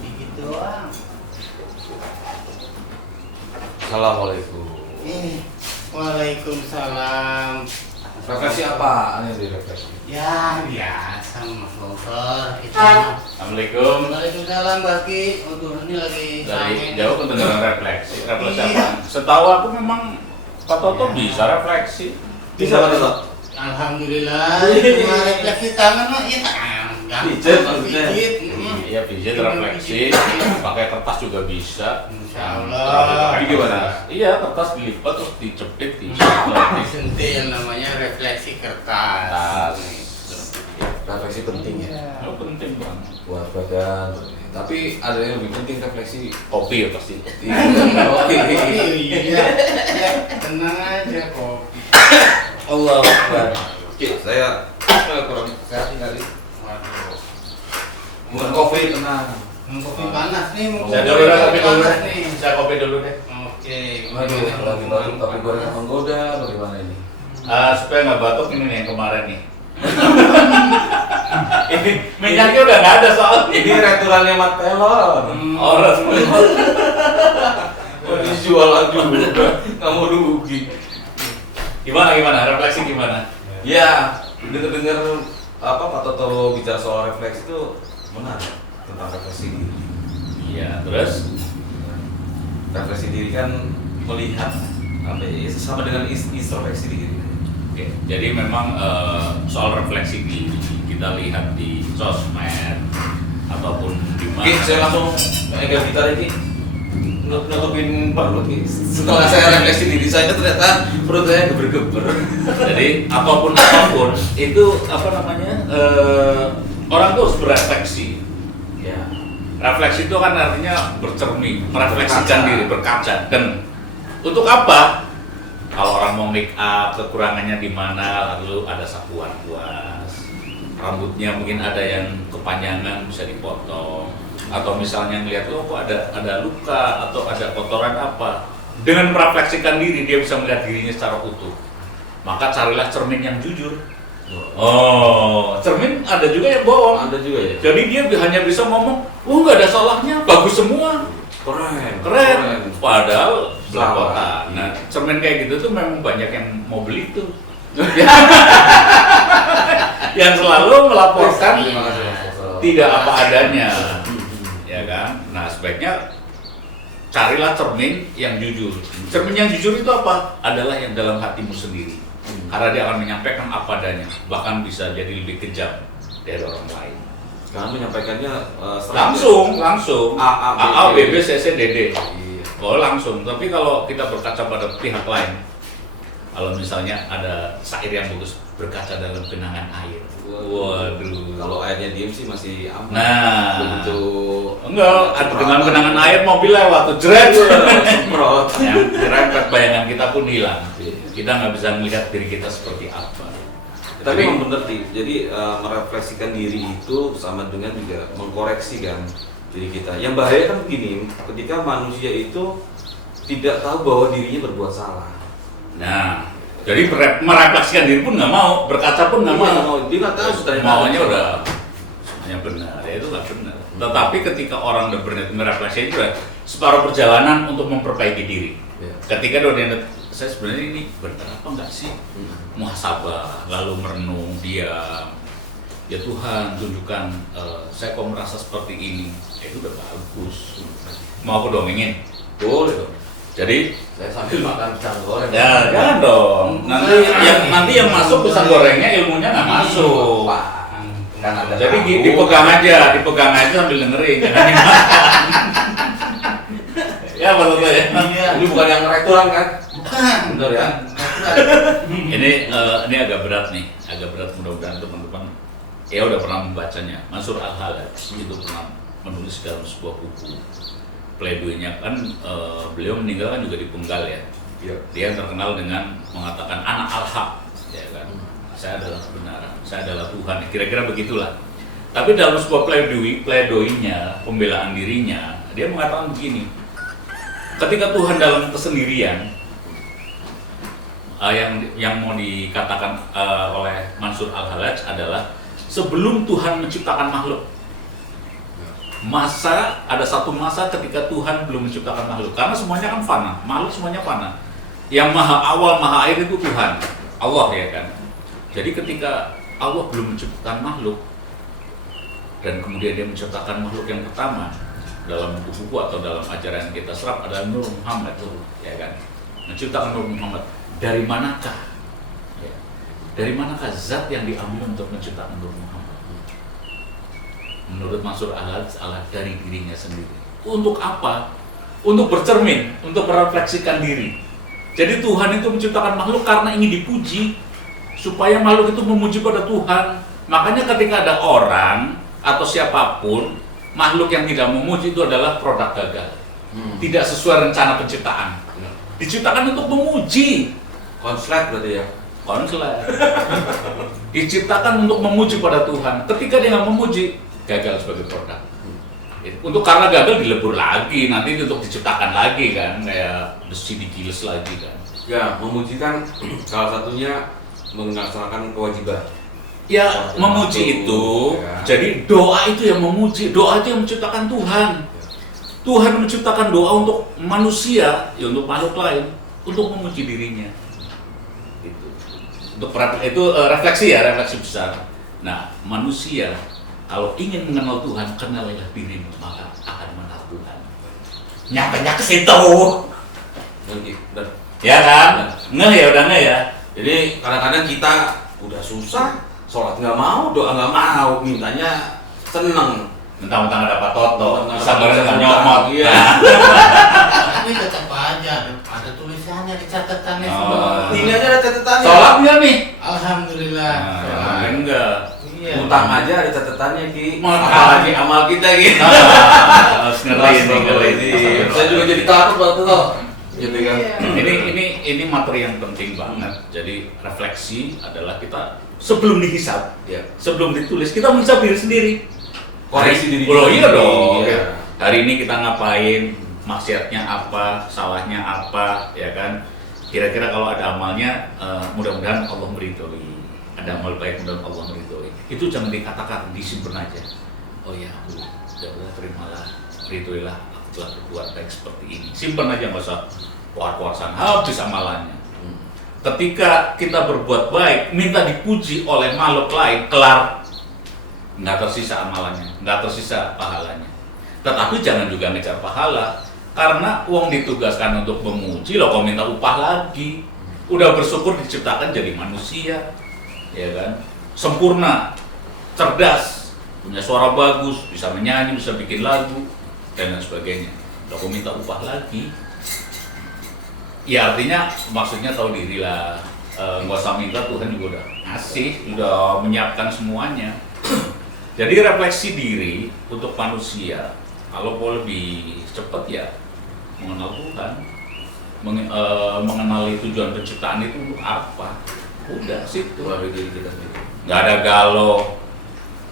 Dikit doang. Assalamualaikum. Waalaikumsalam. Refleksi apa? Ini di refleksi. Ya biasa Mas Lover. Assalamualaikum. Waalaikumsalam Baki. Waduh ini lagi Dari jauh kedengaran refleksi. Refleksi Iya. apa? Setahu aku memang Pak Toto bisa refleksi. Bisa Pak Toto? Alhamdulillah. Cuma refleksi tangan mah ya tangan. Pijit maksudnya. Pijit. Iya, pijit refleksi. Pakai kertas juga bisa. Insya Allah. Tapi gimana? Iya, kertas dilipat terus dicepit di Sentil yang namanya refleksi kertas. Refleksi penting ya Oh, penting banget. buat badan. Tapi ada yang lebih penting refleksi. Kopi ya pasti. Iya. Tenang aja kopi. Allah Akbar. Saya kurang sehat kali. Waduh. Bukan kopi tenang. Kopi panas nih, mau Saya dulu deh, kopi dulu panas deh. nih. Saya kopi dulu deh. Oke. Waduh, lagi batuk tapi goreng menggoda bagaimana ini? Supaya nggak batuk ini nih yang kemarin nih. Ini minyaknya udah nggak ada soalnya. Ini returannya Mat Pelon. Orang Oh, dijual lagi nggak mau rugi. gimana refleksi gimana? Ya, dengar apa Pak Toto bicara soal refleksi itu menarik tentang refleksi diri. Iya, terus Refleksi diri kan melihat apa ya, sama dengan introspeksi diri. oke, jadi memang soal refleksi diri kita lihat di sosmed ataupun di mana. Oke, saya langsung megang gitar ini nutupin perut nih. Setelah saya refleksi diri saya ternyata perut saya geber-geber. Jadi apapun itu apa namanya orang tuh harus berefleksi. Ya. Refleksi itu kan artinya bercermin, merefleksikan diri, berkaca. Dan untuk apa? Kalau orang mau make up, kekurangannya di mana, lalu ada sapu kuas, rambutnya mungkin ada yang kepanjangan bisa dipotong, atau misalnya ngelihat kok ada luka atau ada kotoran apa. Dengan merefleksikan diri dia bisa melihat dirinya secara utuh. Maka carilah cermin yang jujur. Oh, cermin ada juga yang bohong. Ada juga ya. Jadi dia hanya bisa ngomong, nggak ada salahnya, bagus semua, keren. Padahal belakotan. Nah, cermin kayak gitu tuh memang banyak yang mau beli tuh. Yang selalu melaporkan tidak apa adanya, ya kan? Nah, sebaiknya carilah cermin yang jujur. Cermin yang jujur itu apa? Adalah yang dalam hatimu sendiri. Karena dia akan menyampaikan apa adanya, bahkan bisa jadi lebih kejam dari orang lain. Sekarang menyampaikannya Langsung. A, B, B, C, C, D, D. Oh langsung. Tapi kalau kita berkaca pada pihak lain, kalau misalnya ada syair yang bagus, berkaca dalam genangan air. Waduh. Kalau airnya diem sih masih aman. Nah, begitu enggak, dengan genangan air mobil lewat tuh jeret. semprot. Yang dirempet bayangan kita pun hilang. Kita nggak bisa melihat diri kita seperti apa. Tapi memang benar sih. Jadi merefleksikan diri itu sama dengan juga mengkoreksi kan diri kita. Yang bahaya kan begini, ketika manusia itu tidak tahu bahwa dirinya berbuat salah. Nah, jadi merefleksikan diri pun nggak mau, berkaca pun nggak mau. Dia nggak tahu sebenarnya. Maunya udah semuanya benar, ya itu nggak benar. Tetapi ketika orang udah berniat merefleksi itu udah separuh perjalanan untuk memperbaiki diri. Ya. Ketika udah niat, saya sebenarnya ini benar apa enggak sih? Muhasabah, lalu merenung, diam. Ya Tuhan, tunjukkan saya kok merasa seperti ini. Itu udah bagus. Mau aku dongengin? Boleh dong. Jadi Saya sambil makan pisang goreng. ya jangan dong. Nanti yang masuk pisang gorengnya ilmunya nggak masuk. Kan ada Jadi tahu. dipegang aja sambil dengerin, jangan dimakan. Ya betul ya. Iya. Ini bukan yang restoran kan? Bukan. Bener ya? Ini agak berat nih, agak berat mudah-mudahan teman-teman ya udah pernah membacanya. Mansur Al-Halaj itu pernah menulis dalam sebuah buku pledoi-nya kan beliau meninggal kan juga dipenggal ya. Iya. Dia terkenal dengan mengatakan anak al-haq, ya kan. Saya adalah kebenaran, saya adalah Tuhan. Kira-kira begitulah. Tapi dalam sebuah pledoi-nya, pembelaan dirinya, dia mengatakan begini. Ketika Tuhan dalam kesendirian, yang mau dikatakan oleh Mansur Al-Halaj adalah sebelum Tuhan menciptakan makhluk. Ada satu masa ketika Tuhan belum menciptakan makhluk, karena semuanya kan fana, makhluk semuanya fana. Yang maha awal, maha akhir itu Tuhan, Allah ya kan. Jadi ketika Allah belum menciptakan makhluk, dan kemudian dia menciptakan makhluk yang pertama, dalam buku-buku atau dalam ajaran yang kita serap adalah Nur Muhammad, ya kan. Menciptakan Nur Muhammad. Dari manakah? Ya. Dari manakah zat yang diambil untuk menciptakan Nur Muhammad? Menurut Mansur Allah dari dirinya sendiri. Untuk apa? Untuk bercermin, untuk merefleksikan diri. Jadi Tuhan itu menciptakan makhluk karena ingin dipuji, supaya makhluk itu memuji pada Tuhan. Makanya ketika ada orang atau siapapun makhluk yang tidak memuji, itu adalah produk gagal. Tidak sesuai rencana penciptaan. Diciptakan untuk memuji. Konslet berarti ya. Konslet. Diciptakan untuk memuji pada Tuhan. Ketika dia nggak memuji, gagal sebagai produk. Untuk karena gagal dilebur lagi, nanti untuk diciptakan lagi kan, kayak besi digiles lagi kan. Ya, memuji kan salah satunya melaksanakan kewajiban. Ya, memuji itu, ya. Jadi doa itu yang memuji, doa itu yang menciptakan Tuhan. Tuhan menciptakan doa untuk manusia, ya untuk makhluk lain, untuk memuji dirinya. Untuk itu refleksi besar. Nah, manusia kalau ingin mengenal Tuhan, kenalilah dirimu, maka akan mengenal Tuhan. Nyatanya ke situ. Ya kan? Nggak ya, udah nggak ya. Jadi kadang-kadang kita udah susah, sholat nggak mau, doa nggak mau, mintanya seneng. Mentang-mentang ada Pak Toto, bisa Mentang-mentang bareng ada nyomot. iya. Tapi tetap aja ada tulisannya di catatannya Oh. semua. Ini aja ada catatannya. Sholat nggak nih? Alhamdulillah. Nah, enggak. Iya. Utang aja ada catatannya Ki. Makanya. Apalagi amal kita Ki. Harus ngeri ini. Saya juga jadi takut waktu itu. Gitu kan. Ini materi yang penting banget. Jadi refleksi adalah kita sebelum dihisab, Ya. sebelum ditulis, kita menghisab diri sendiri. Koreksi diri Oh iya sendiri. dong. Iya. Hari ini kita ngapain? Maksiatnya apa? Salahnya apa? Ya kan? Kira-kira kalau ada amalnya, mudah-mudahan Allah meridhoi. Ada amal baik, mudah-mudahan Allah meridhoi. Itu jangan dikatakan, disimpan aja. Oh ya, ya Allah terimalah, ridhoilah, aku telah berbuat baik seperti ini. Simpan aja, nggak usah keluar-keluaran habis amalannya. Ketika kita berbuat baik, minta dipuji oleh makhluk lain, kelar. Nggak tersisa amalannya, nggak tersisa pahalanya. Tetapi jangan juga ngejar pahala, karena uang ditugaskan untuk memuji, loh kau minta upah lagi. Udah bersyukur diciptakan jadi manusia, ya kan? Sempurna, cerdas, punya suara bagus, bisa menyanyi, bisa bikin lagu, dan lain sebagainya. Loh kau minta upah lagi. Ya artinya maksudnya tahu diri lah, nggak usah minta, Tuhan juga udah ngasih, udah menyiapkan semuanya. Jadi refleksi diri untuk manusia, kalau mau lebih cepat ya mengenal Tuhan, mengenali tujuan penciptaan itu untuk apa. Udah situ. Melalui diri kita sendiri. Nggak ada galau.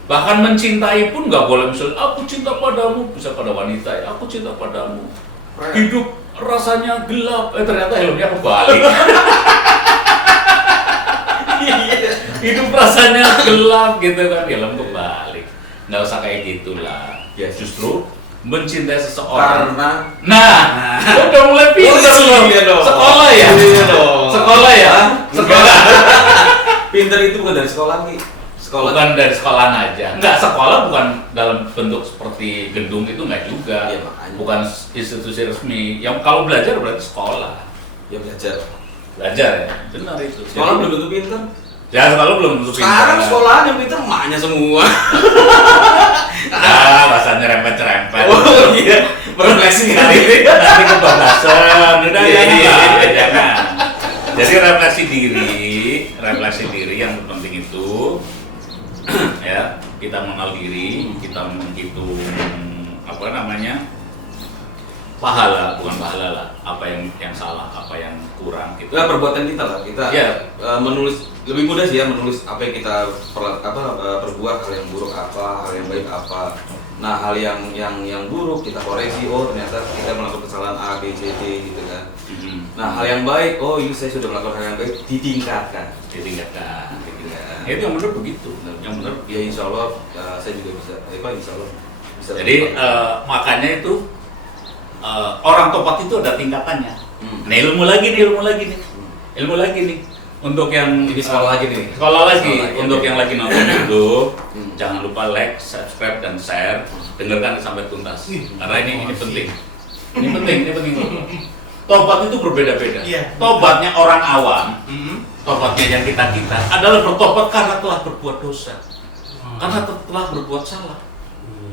Bahkan mencintai pun nggak boleh misalnya aku cinta padamu, bisa pada wanita ya, aku cinta padamu. Hidup rasanya gelap, ternyata helmnya kebalik. Hidup rasanya gelap gitu kan, helm kebalik. Nggak usah kayak gitulah. Ya, Justru mencintai seseorang. Karena Nah, udah mulai pinter loh. iya dong. Sekolah ya? Iya dong. Sekolah ya? Sekolah. Pinter itu bukan dari sekolah Ki. Sekolah. Bukan dari sekolah aja. Enggak, sekolah bukan dalam bentuk seperti gedung itu enggak juga. Iya, makanya. Bukan institusi resmi. Yang kalau belajar berarti sekolah. Ya belajar. Belajar ya. Benar itu. Sekolah Jadi- belum tentu pinter. Ya, sekolah belum tentu pintar. Sekarang sekolahan yang pinter emaknya semua. Nah, bahasanya rempet-rempet. Oh iya, merefleksikan diri. Nanti kebablasan. Udah Iya, jangan iya. lah, jangan. Jadi refleksi diri yang penting itu ya, kita mengenal diri, kita menghitung apa namanya? Pahala, bukan pahala lah, apa yang salah, apa yang kurang gitu. Nah, perbuatan kita lah, kita Iya. menulis lebih mudah sih ya, menulis apa yang kita perbuat, hal yang buruk apa, hal yang baik apa. Nah, hal yang buruk kita koreksi, oh ternyata kita melakukan kesalahan A, B, C, D gitu kan. Nah, hal yang baik, oh ini saya sudah melakukan hal yang baik, ditingkatkan. Ditingkatkan. Ditingkatkan. Itu yang benar begitu. Yang benar. Ya insya Allah saya juga bisa. Insya Allah bisa. Jadi makanya itu orang tobat itu ada tingkatannya. Nah, ilmu lagi nih. Untuk yang Ini sekolah lagi nih. Sekolah lagi. Sekolah lagi, Untuk oke. yang lagi nonton YouTube, jangan lupa like, subscribe, dan share. Dengarkan sampai tuntas. Karena ini penting. Ini penting. Tobat itu berbeda-beda. Iya. Tobatnya orang awam, tobatnya yang kita adalah bertobat karena telah berbuat dosa, karena telah berbuat salah.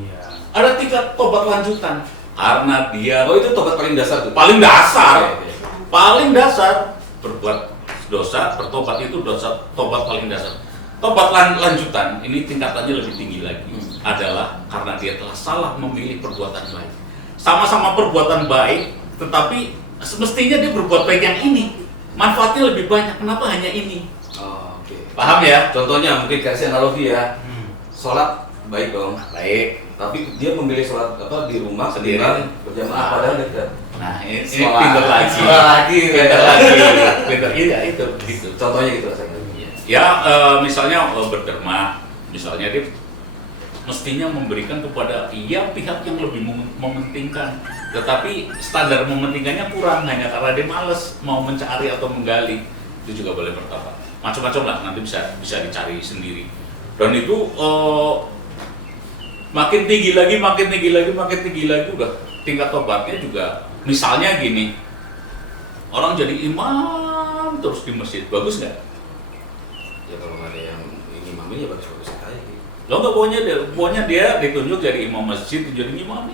Iya. Ada tingkat tobat lanjutan karena dia Oh itu tobat paling dasar tuh. paling dasar, Oke. paling dasar berbuat dosa, bertobat itu dosa, tobat paling dasar. Tobat lanjutan ini tingkatannya lebih tinggi lagi, adalah karena dia telah salah memilih perbuatan baik. Sama-sama perbuatan baik, tetapi semestinya dia berbuat baik yang ini, manfaatnya lebih banyak. Kenapa hanya ini? Oh, oke. Paham ya? Contohnya mungkin kasih analogi ya. Sholat baik dong. Baik. Tapi dia memilih sholat di rumah Sendiri. sendiri berjamaah padahal dekat. Nah, ini Sekolah. pinter lagi. Sekolah lagi. Pinter. Iya, itu begitu. Contohnya gitu saya. Ya, misalnya berderma, misalnya dia mestinya memberikan kepada pihak yang lebih mementingkan, tetapi standar mementingkannya kurang hanya karena dia males mau mencari atau menggali. Itu juga boleh bertobat. Macam-macam lah, nanti bisa dicari sendiri. Dan itu makin tinggi lagi, udah tingkat tobatnya juga. Misalnya gini, orang jadi imam terus di masjid, bagus nggak? Ya kalau nggak ada yang ini imamnya ya bagus-bagus aja gitu. Lo nggak pokoknya dia ditunjuk jadi imam masjid, jadi imam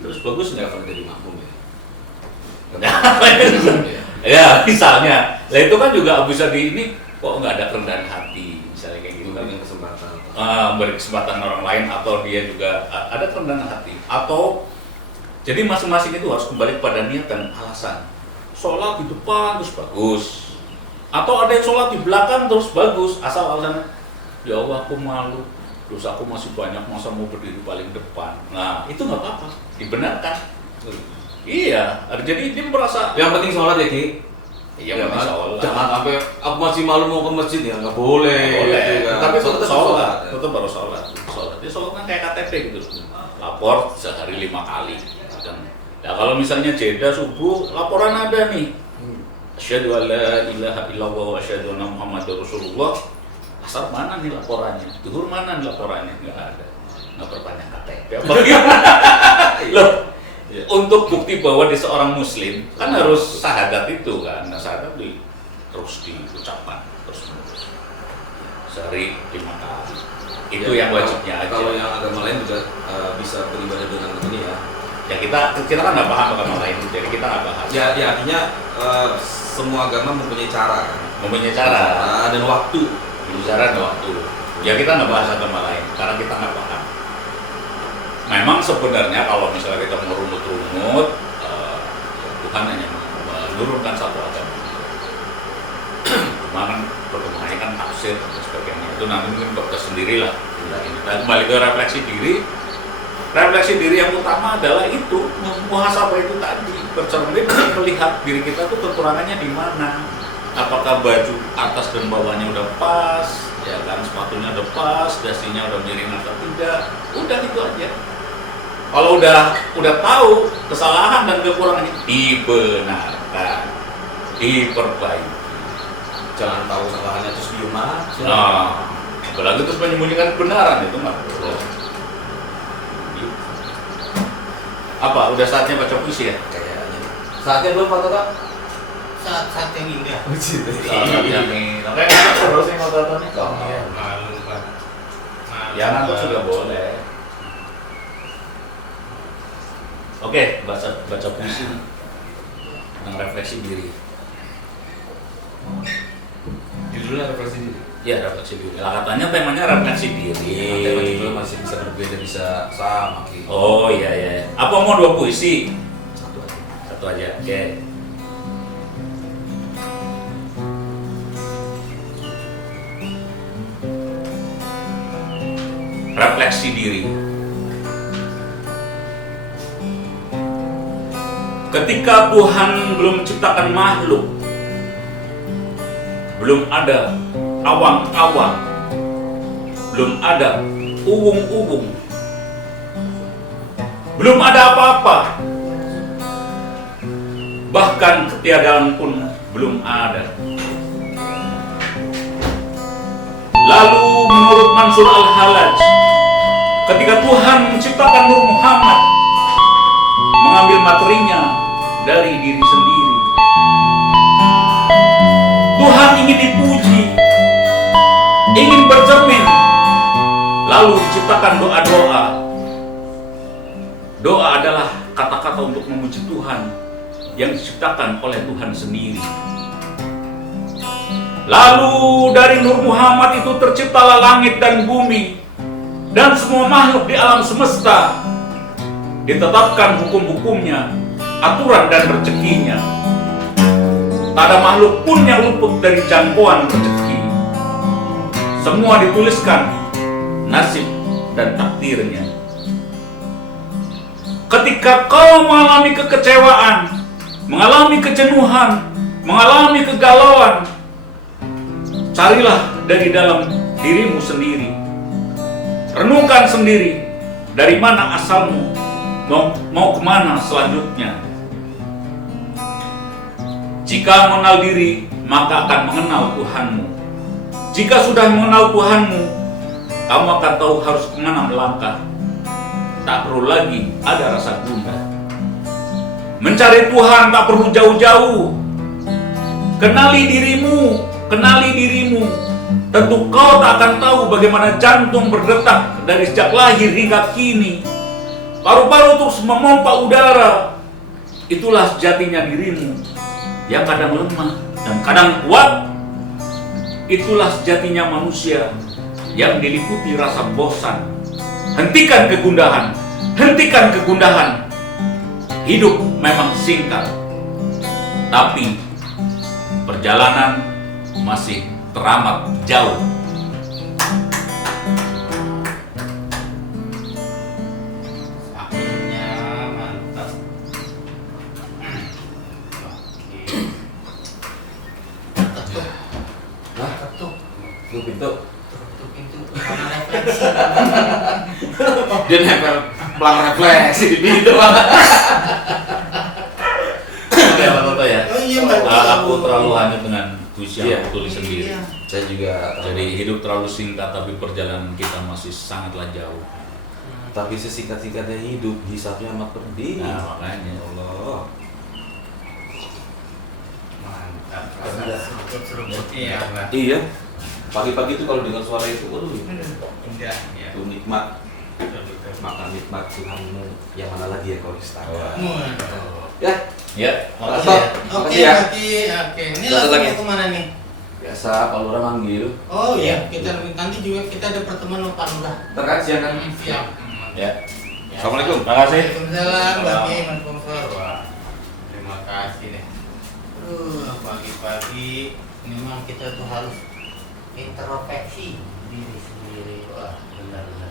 terus bagus nggak? Nggak pernah jadi makmum ya. Ya misalnya, lah itu kan juga bisa ini kok nggak ada kerendahan hati, misalnya kayak gitu kan. Memberikan kesempatan. Beri kesempatan orang lain atau dia juga ada kerendahan hati, atau jadi masing-masing itu harus kembali pada niat dan alasan. Sholat di depan terus bagus, atau ada yang sholat di belakang terus bagus, asal alasan ya Allah aku malu, dosaku masih banyak, masa mau berdiri paling depan. Nah itu nggak apa-apa, dibenarkan. Iya, jadi dia merasa Yang penting sholat ya Ki. iya ya, sholat. Jangan sampai aku masih malu mau ke masjid ya nggak boleh. Boleh, gitu kan. tapi tetap sholat, ya. tetap harus sholat. Dia sholat kan kayak KTP gitu, lapor sehari 5 kali. Ya kalau misalnya jeda subuh, laporan ada nih. Asyhadu an la ilaha illallah wa asyhadu anna Muhammadar Rasulullah. Asar mana nih laporannya? Zuhur mana nih laporannya? Nggak ada. Nggak perpanjang KTP. Bagaimana? Loh, untuk bukti bahwa dia seorang muslim kan harus syahadat itu kan. Nah, syahadat terus diucapkan terus sehari 5 kali. Itu Ya, yang wajibnya aja. Kalau yang agama lain juga bisa beribadah dengan ini ya. Ya kita kan nggak paham agama lain, jadi kita nggak bahas. Ya artinya semua agama mempunyai cara kan. Mempunyai cara, Dan waktu. bicara ada waktu. Ya kita nggak bahas agama lain, karena kita nggak paham. Memang sebenarnya kalau misalnya kita merunut-runut, Tuhan hanya menurunkan satu agama. Cuma kan perkembangannya kan tafsir dan sebagainya. Itu nanti mungkin dokter sendirilah. Nah, kembali ke refleksi diri. Refleksi diri yang utama adalah itu, muhasabah itu tadi, bercermin dan melihat diri kita tuh kekurangannya di mana. Apakah baju atas dan bawahnya udah pas, ya kan, sepatunya udah pas, dasinya udah miring atau tidak. Udah itu aja. Kalau udah tahu kesalahan dan kekurangannya, dibenarkan, diperbaiki. Jangan tahu kesalahannya terus diem aja. Nah, apalagi terus menyembunyikan kebenaran itu nggak boleh. Apa? Udah saatnya baca puisi ya? Kayaknya. Saatnya belum Pak Toto? Saat yang indah. Saat yang ini, makanya ngantuk terus nih Pak Toto nih. Iya, malu Pak. Malu, Ya ngantuk Pak. juga boleh. Oke, baca puisi nih. Tentang refleksi diri. Judulnya refleksi diri. Ya, refleksi diri. Lah katanya temanya refleksi diri. Tema judulnya masih bisa berbeda, bisa sama gitu. Oh iya ya. Apa mau 2 puisi? Satu aja. Satu aja. Oke. Refleksi diri. Ketika Tuhan belum menciptakan makhluk, belum ada awan-awan, belum ada ubung-ubung, belum ada apa-apa, bahkan ketiadaan pun belum ada. Lalu menurut Mansur Al-Hallaj, ketika Tuhan menciptakan Nur Muhammad, mengambil materinya dari diri sendiri, Tuhan ingin dipuji, ingin bercermin, lalu diciptakan doa-doa. Doa adalah kata-kata untuk memuji Tuhan yang diciptakan oleh Tuhan sendiri. Lalu dari Nur Muhammad itu terciptalah langit dan bumi dan semua makhluk di alam semesta. Ditetapkan hukum-hukumnya, aturan dan rezekinya. Tak ada makhluk pun yang luput dari jangkauan rezeki. Semua dituliskan nasib dan takdirnya. Ketika kau mengalami kekecewaan, mengalami kejenuhan, mengalami kegalauan, carilah dari dalam dirimu sendiri. Renungkan sendiri dari mana asalmu, mau kemana selanjutnya. Jika mengenal diri, maka akan mengenal Tuhanmu. Jika sudah mengenal Tuhanmu, kamu akan tahu harus kemana melangkah. Tak perlu lagi ada rasa gundah. Mencari Tuhan tak perlu jauh-jauh. Kenali dirimu, kenali dirimu. Tentu kau tak akan tahu bagaimana jantung berdetak dari sejak lahir hingga kini. Paru-paru terus memompa udara. Itulah sejatinya dirimu, yang kadang lemah dan kadang kuat. Itulah sejatinya manusia yang diliputi rasa bosan. Hentikan kegundahan, hentikan kegundahan. Hidup memang singkat, tapi perjalanan masih teramat jauh. Akhirnya mantap. Ketuk. Hah? Ketuk. Lu pintu. Ketuk pintu. Mana refleksi? Dia nempel pelang refleksi di pintu. Oke, Pak Toto ya. Oh iya, Mbak. Aku terlalu hanyut dengan puisi yang Iya. aku tulis sendiri. Iya. Saya juga. Jadi hidup terlalu singkat, tapi perjalanan kita masih sangatlah jauh. Tapi sesingkat-singkatnya hidup, hisapnya amat pedih. Nah, makanya. Ya Allah. Mantap. Seruput-seruput. Iya, Mbak. Iya. Pagi-pagi itu kalau dengar suara itu, waduh, Indah, ya. itu nikmat. Betul-betul. Makan nikmat Tuhanmu yang mana lagi ya kalau istimewa. Waduh. Ya, Ya, makasih makasih ya. ya. Oke, Makasih ya. oke. Ini Satu langsung lagi. mau kemana nih? Biasa Pak Lurah manggil. Oh iya, kita nanti juga kita ada pertemuan sama Pak Lurah. Ntar kan siang kan? Siap. Ya. Assalamualaikum. Makasih. Waalaikumsalam, Mbak Ki, Waalaikumsalam. Wah, terima kasih deh. Pagi-pagi memang kita tuh harus introspeksi diri sendiri. Wah, benar-benar.